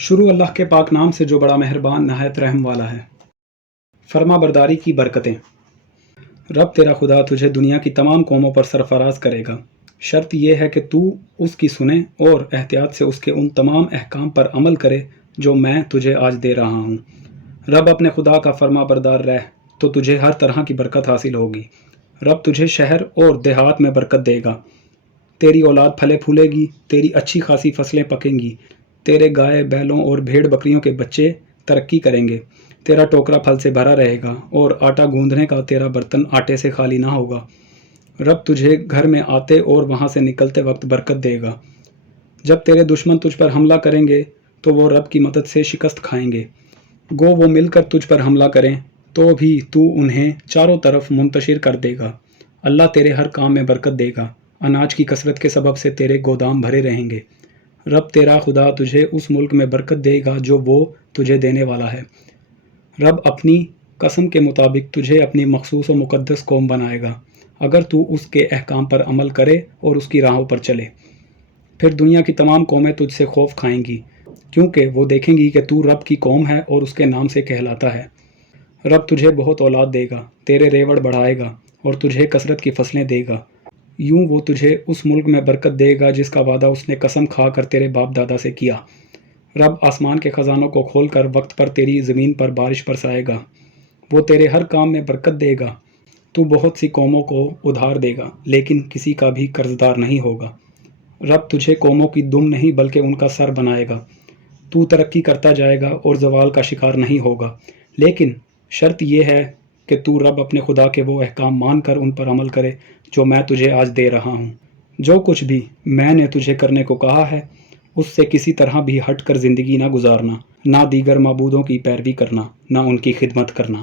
شروع اللہ کے پاک نام سے جو بڑا مہربان نہایت رحم والا ہے۔ فرما برداری کی برکتیں۔ رب تیرا خدا تجھے دنیا کی تمام قوموں پر سرفراز کرے گا، شرط یہ ہے کہ تو اس کی سنے اور احتیاط سے اس کے ان تمام احکام پر عمل کرے جو میں تجھے آج دے رہا ہوں۔ رب اپنے خدا کا فرما بردار رہ تو تجھے ہر طرح کی برکت حاصل ہوگی۔ رب تجھے شہر اور دیہات میں برکت دے گا، تیری اولاد پھلے پھولے گی، تیری اچھی خاصی فصلیں پکیں گی، تیرے گائے بیلوں اور بھیڑ بکریوں کے بچے ترقی کریں گے، تیرا ٹوکرا پھل سے بھرا رہے گا اور آٹا گوندھنے کا تیرا برتن آٹے سے خالی نہ ہوگا۔ رب تجھے گھر میں آتے اور وہاں سے نکلتے وقت برکت دے گا۔ جب تیرے دشمن تجھ پر حملہ کریں گے تو وہ رب کی مدد سے شکست کھائیں گے۔ گو وہ مل کر تجھ پر حملہ کریں تو بھی تو انہیں چاروں طرف منتشر کر دے گا۔ اللہ تیرے ہر کام میں برکت دے گا، اناج کی کثرت کے سبب سے تیرے گودام بھرے رہیں گے۔ رب تیرا خدا تجھے اس ملک میں برکت دے گا جو وہ تجھے دینے والا ہے۔ رب اپنی قسم کے مطابق تجھے اپنی مخصوص و مقدس قوم بنائے گا اگر تو اس کے احکام پر عمل کرے اور اس کی راہوں پر چلے۔ پھر دنیا کی تمام قومیں تجھ سے خوف کھائیں گی، کیونکہ وہ دیکھیں گی کہ تو رب کی قوم ہے اور اس کے نام سے کہلاتا ہے۔ رب تجھے بہت اولاد دے گا، تیرے ریوڑ بڑھائے گا اور تجھے کثرت کی فصلیں دے گا۔ یوں وہ تجھے اس ملک میں برکت دے گا جس کا وعدہ اس نے قسم کھا کر تیرے باپ دادا سے کیا۔ رب آسمان کے خزانوں کو کھول کر وقت پر تیری زمین پر بارش برسائے گا۔ وہ تیرے ہر کام میں برکت دے گا۔ تو بہت سی قوموں کو ادھار دے گا لیکن کسی کا بھی قرضدار نہیں ہوگا۔ رب تجھے قوموں کی دم نہیں بلکہ ان کا سر بنائے گا۔ تو ترقی کرتا جائے گا اور زوال کا شکار نہیں ہوگا، لیکن شرط یہ ہے کہ تو رب اپنے خدا کے وہ احکام مان کر ان پر عمل کرے جو میں تجھے آج دے رہا ہوں۔ جو کچھ بھی میں نے تجھے کرنے کو کہا ہے اس سے کسی طرح بھی ہٹ کر زندگی نہ گزارنا، نہ دیگر معبودوں کی پیروی کرنا، نہ ان کی خدمت کرنا۔